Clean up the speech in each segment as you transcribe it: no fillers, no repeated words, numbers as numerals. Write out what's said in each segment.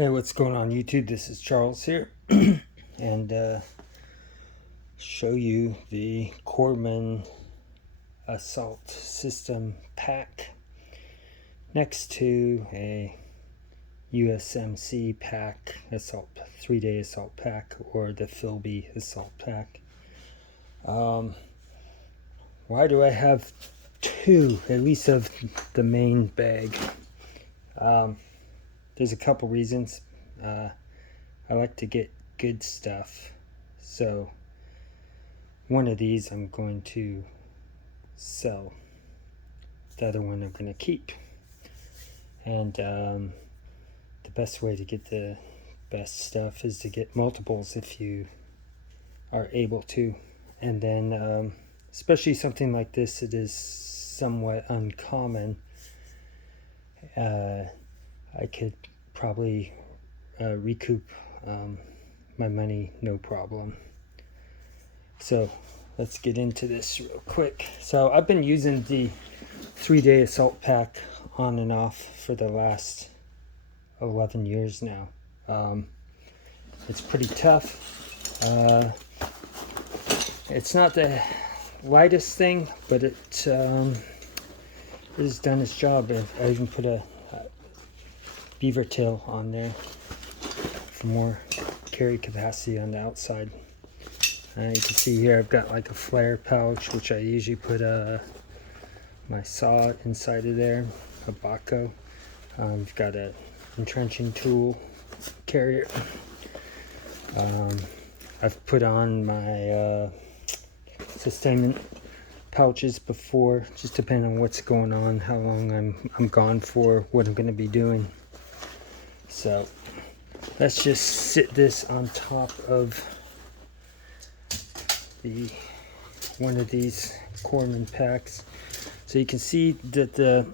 Hey, what's going on YouTube? This is Charles here and show you the Corpsman Assault System pack next to a USMC pack, assault 3-day assault pack, or the FILBE assault pack. Why do I have two, at least of the main bag? There's a couple reasons. I like to get good stuff, so one of these I'm going to sell, the other one I'm going to keep. And the best way to get the best stuff is to get multiples if you are able to. And then especially something like this, it is somewhat uncommon. I could probably recoup my money no problem. So let's get into this real quick. So I've been using the 3-day assault pack on and off for the last 11 years now. It's pretty tough. It's not the lightest thing, but it has done its job. I even put a beaver tail on there for more carry capacity on the outside. You can see here I've got like a flare pouch, which I usually put my saw inside of there, a Baco. I've got a entrenching tool carrier. I've put on my sustainment pouches before, just depending on what's going on, how long I'm gone for, what I'm going to be doing. So let's just sit this on top of one of these Corpsman packs, so you can see that the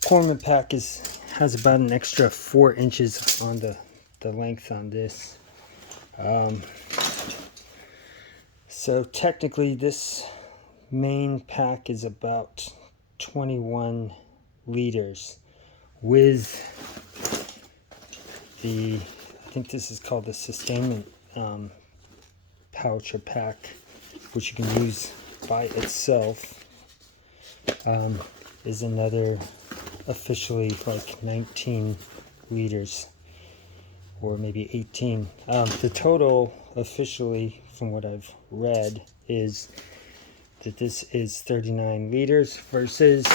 Corpsman pack has about an extra 4 inches on the length on this. So technically this main pack is about 21 liters with the, I think this is called the sustainment pouch or pack, which you can use by itself, is another officially like 19 liters or maybe 18. The total officially, from what I've read, is that this is 39 liters versus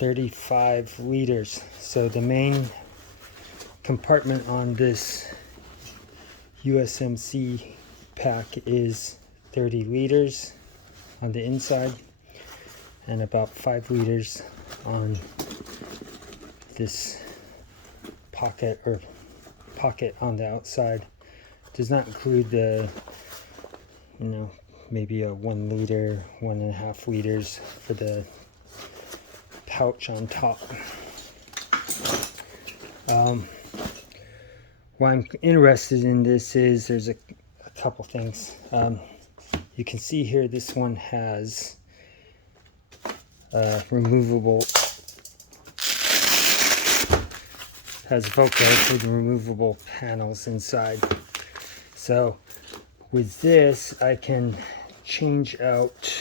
35 liters. So the main compartment on this USMC pack is 30 liters on the inside and about 5 liters on this pocket on the outside. Does not include the, maybe a 1 liter, 1.5 liters for the pouch on top. Why I'm interested in this is there's a couple things. You can see here this one has removable, has Velcro with removable panels inside. So with this I can change out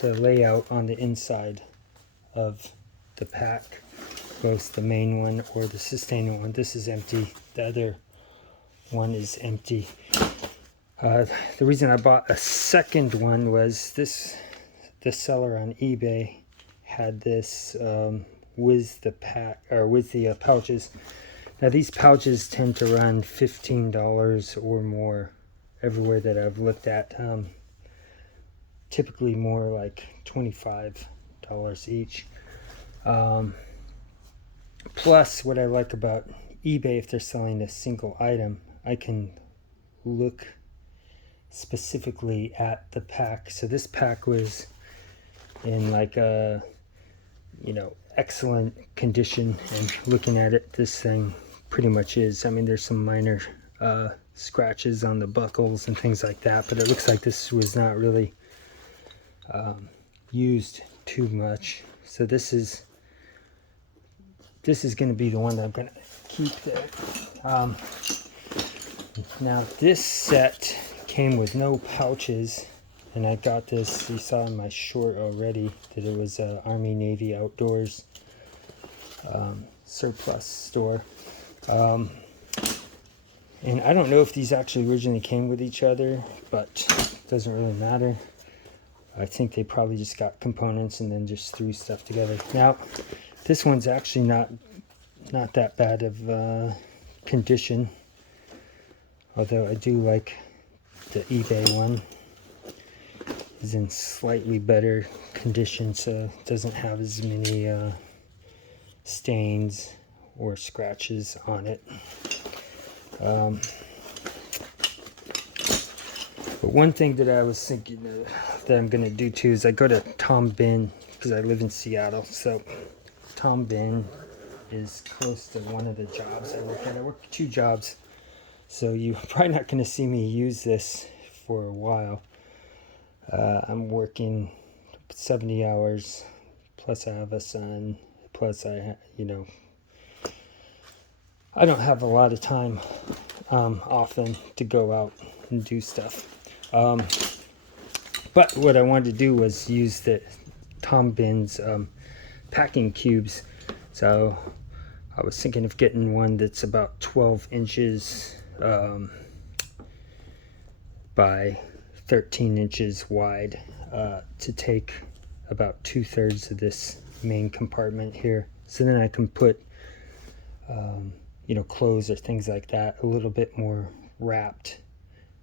the layout on the inside of the pack, both the main one or the sustainment one. This is empty, the other one is empty. The reason I bought a second one was the seller on eBay had this with the pack, or with the pouches. Now these pouches tend to run $15 or more everywhere that I've looked at. Typically more like $25 each. Plus, what I like about eBay, if they're selling a single item, I can look specifically at the pack. So this pack was in like a excellent condition, and looking at it, this thing pretty much is. I mean, there's some minor scratches on the buckles and things like that, but it looks like this was not really used too much. So this is this is going to be the one that I'm going to keep there. Now this set came with no pouches, and I got this, you saw in my short already that it was Army Navy Outdoors surplus store. And I don't know if these actually originally came with each other, but it doesn't really matter. I think they probably just got components and then just threw stuff together. Now, this one's actually not that bad of condition, although I do like the eBay one. It's in slightly better condition, so it doesn't have as many stains or scratches on it. But one thing that I was thinking that I'm going to do too is I go to Tom Bin, because I live in Seattle, so Tom Bin is close to one of the jobs I work at. I work 2 jobs, so you're probably not going to see me use this for a while. I'm working 70 hours, plus I have a son, plus I don't have a lot of time often to go out and do stuff. But what I wanted to do was use the Tom Bin's packing cubes. So I was thinking of getting one that's about 12 inches by 13 inches wide to take about 2/3 of this main compartment here. So then I can put clothes or things like that a little bit more wrapped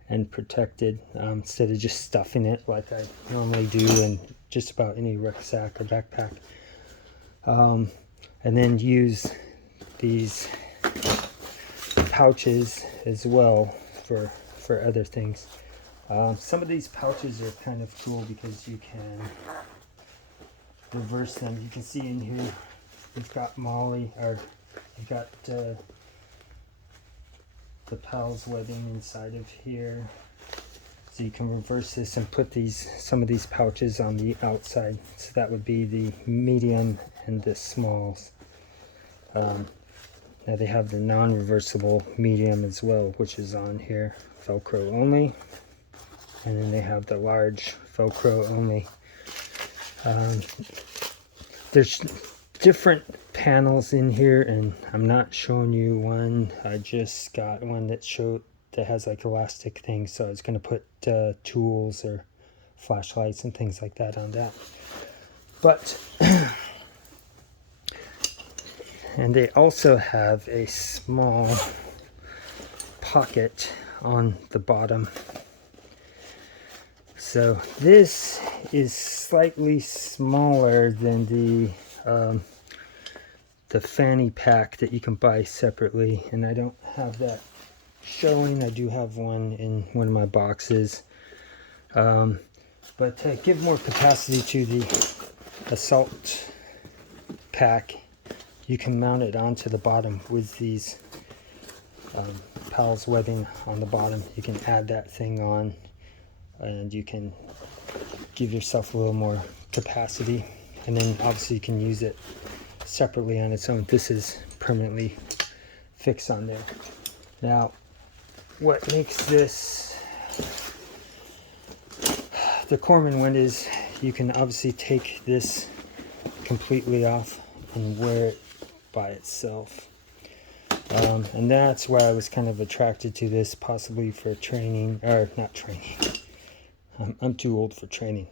and protected, instead of just stuffing it like I normally do in just about any rucksack or backpack. And then use these pouches as well for other things. Some of these pouches are kind of cool because you can reverse them. You can see in here we've got Molly, or you've got the PALS webbing inside of here, so you can reverse this and put some of these pouches on the outside. So that would be the medium and the smalls. Now they have the non-reversible medium as well, which is on here, Velcro only, and then they have the large Velcro only. There's different panels in here, and I'm not showing you one. I just got one that has like elastic things, so I was going to put tools or flashlights and things like that on that. But and they also have a small pocket on the bottom. So this is slightly smaller than the fanny pack that you can buy separately, and I don't have that showing. I do have one in one of my boxes, but to give more capacity to the assault pack, you can mount it onto the bottom with these PALS webbing on the bottom. You can add that thing on, and you can give yourself a little more capacity, and then obviously you can use it separately on its own. This is permanently fixed on there. Now, what makes this the Corpsman one is you can obviously take this completely off and wear it by itself. And that's why I was kind of attracted to this, possibly for training, or not training. I'm too old for training.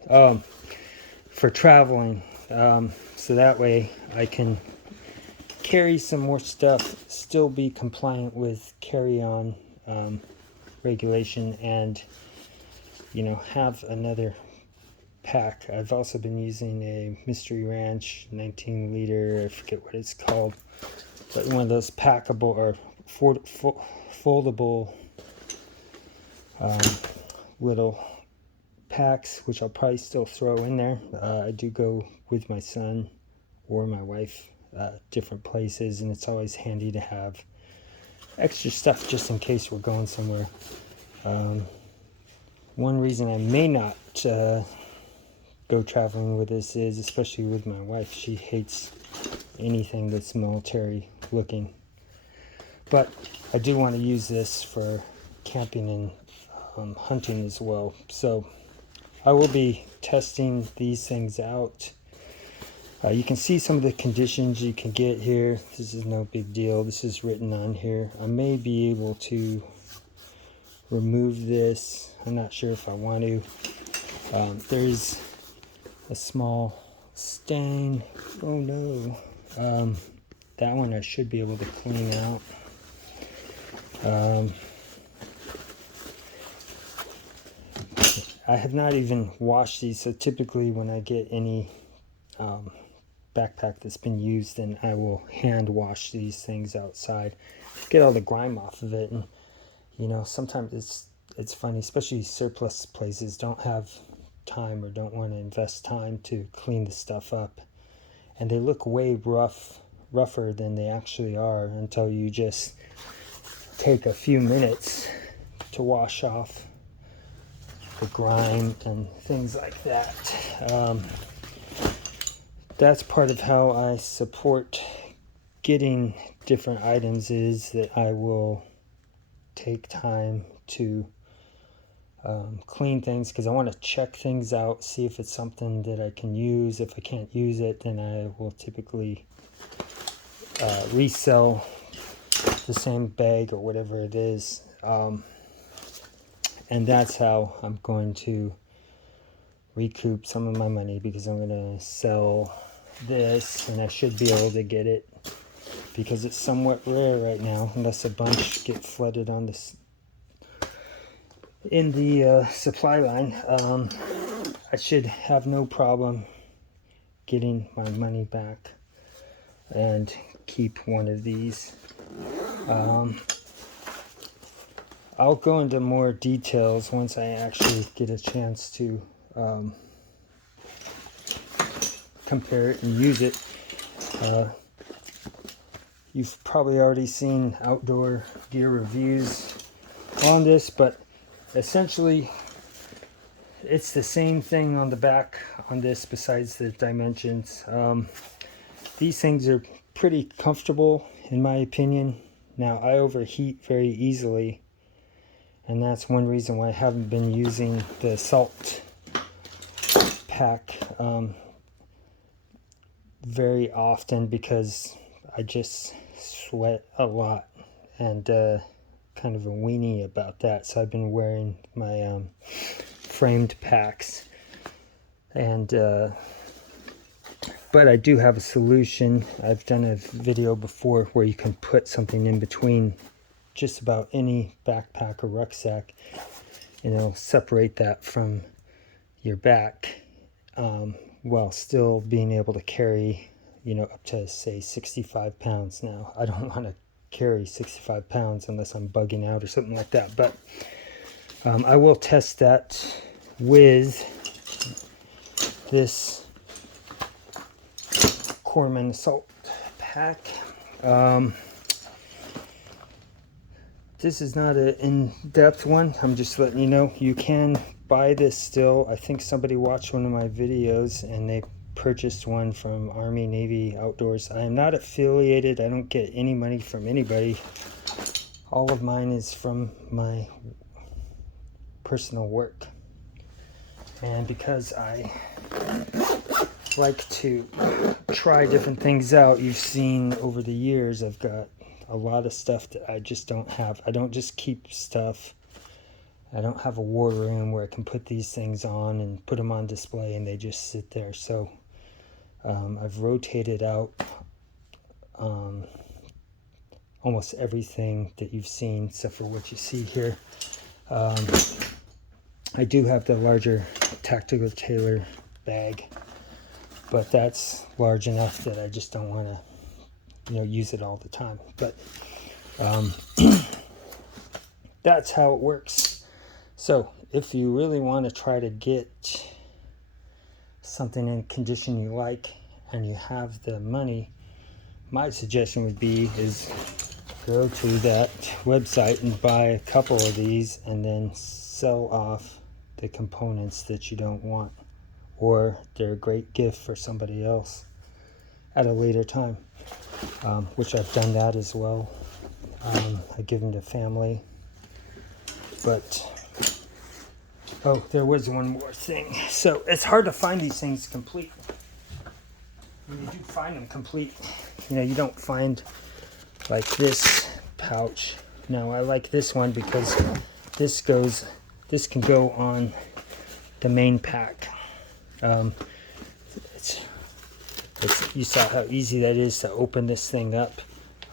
For traveling. So that way I can carry some more stuff, still be compliant with carry-on regulation, and have another pack. I've also been using a Mystery Ranch 19 liter, I forget what it's called, but one of those packable or foldable little packs, which I'll probably still throw in there. I do go with my son or my wife different places, and it's always handy to have extra stuff just in case we're going somewhere. One reason I may not go traveling with this is, especially with my wife, she hates anything that's military looking. But I do want to use this for camping and hunting as well. So I will be testing these things out. You can see some of the conditions you can get here. This is no big deal. This is written on here. I may be able to remove this. I'm not sure if I want to. There's a small stain. Oh no. That one I should be able to clean out. I have not even washed these, so typically when I get any backpack that's been used, then I will hand wash these things outside, get all the grime off of it. And you know, sometimes it's funny, especially surplus places don't have time or don't want to invest time to clean the stuff up, and they look way rougher than they actually are until you just take a few minutes to wash off the grime and things like that. That's part of how I support getting different items, is that I will take time to clean things, because I want to check things out, see if it's something that I can use. If I can't use it, then I will typically resell the same bag or whatever it is. And that's how I'm going to recoup some of my money, because I'm going to sell this, and I should be able to get it, because it's somewhat rare right now, unless a bunch get flooded on this in the supply line. I should have no problem getting my money back and keep one of these. I'll go into more details once I actually get a chance to compare it and use it. You've probably already seen outdoor gear reviews on this, but essentially it's the same thing on the back on this, besides the dimensions. These things are pretty comfortable in my opinion. Now, I overheat very easily, and that's one reason why I haven't been using the salt pack very often, because I just sweat a lot and kind of a weenie about that. So I've been wearing my framed packs, and but I do have a solution. I've done a video before where you can put something in between just about any backpack or rucksack, and it'll separate that from your back, while still being able to carry, you know, up to say 65 pounds. Now, I don't want to carry 65 pounds unless I'm bugging out or something like that, but I will test that with this Corpsman Assault Pack. This is not an in-depth one. I'm just letting you know you can buy this still. I think somebody watched one of my videos and they purchased one from Army Navy Outdoors. I am not affiliated. I don't get any money from anybody. All of mine is from my personal work. And because I like to try different things out, you've seen over the years I've got a lot of stuff that I just don't have. I don't just keep stuff. I don't have a war room where I can put these things on and put them on display and they just sit there. So I've rotated out almost everything that you've seen except for what you see here. I do have the larger tactical tailor bag, but that's large enough that I just don't want to, you know, use it all the time. But that's how it works. So if you really want to try to get something in condition you like and you have the money, my suggestion would be is go to that website and buy a couple of these and then sell off the components that you don't want, or they're a great gift for somebody else. at a later time, which I've done that as well. I give them to family. But, oh, there was one more thing. So it's hard to find these things complete. When you do find them complete, you know, you don't find like this pouch. Now I like this one because this can go on the main pack. You saw how easy that is to open this thing up.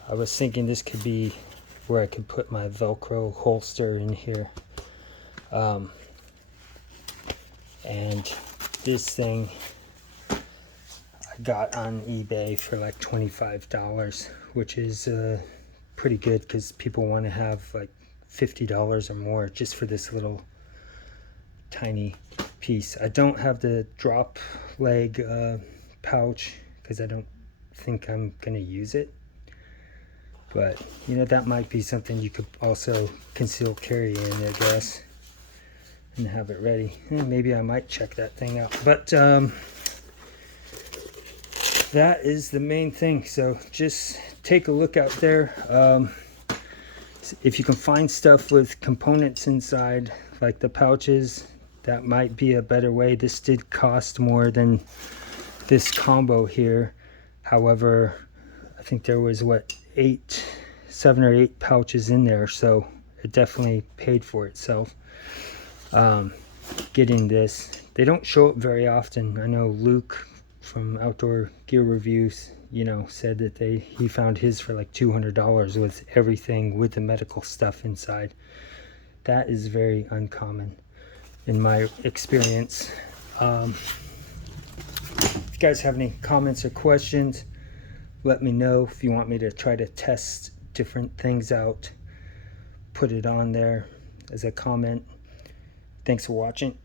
I was thinking this could be where I could put my Velcro holster in here. And this thing I got on eBay for like $25, which is pretty good because people want to have like $50 or more just for this little tiny piece. I don't have the drop leg pouch because I don't think I'm gonna use it, but you know, that might be something you could also conceal carry in, I guess, and have it ready. And maybe I might check that thing out. But that is the main thing. So just take a look out there. If you can find stuff with components inside, like the pouches, that might be a better way. This did cost more than this combo here. However, I think there was what, 7 or 8 pouches in there, so it definitely paid for itself. Getting this, they don't show up very often. I know Luke from Outdoor Gear Reviews, you know, said that he found his for like $200 with everything, with the medical stuff inside. That is very uncommon in my experience. If you guys have any comments or questions, let me know. If you want me to try to test different things out, put it on there as a comment. Thanks for watching.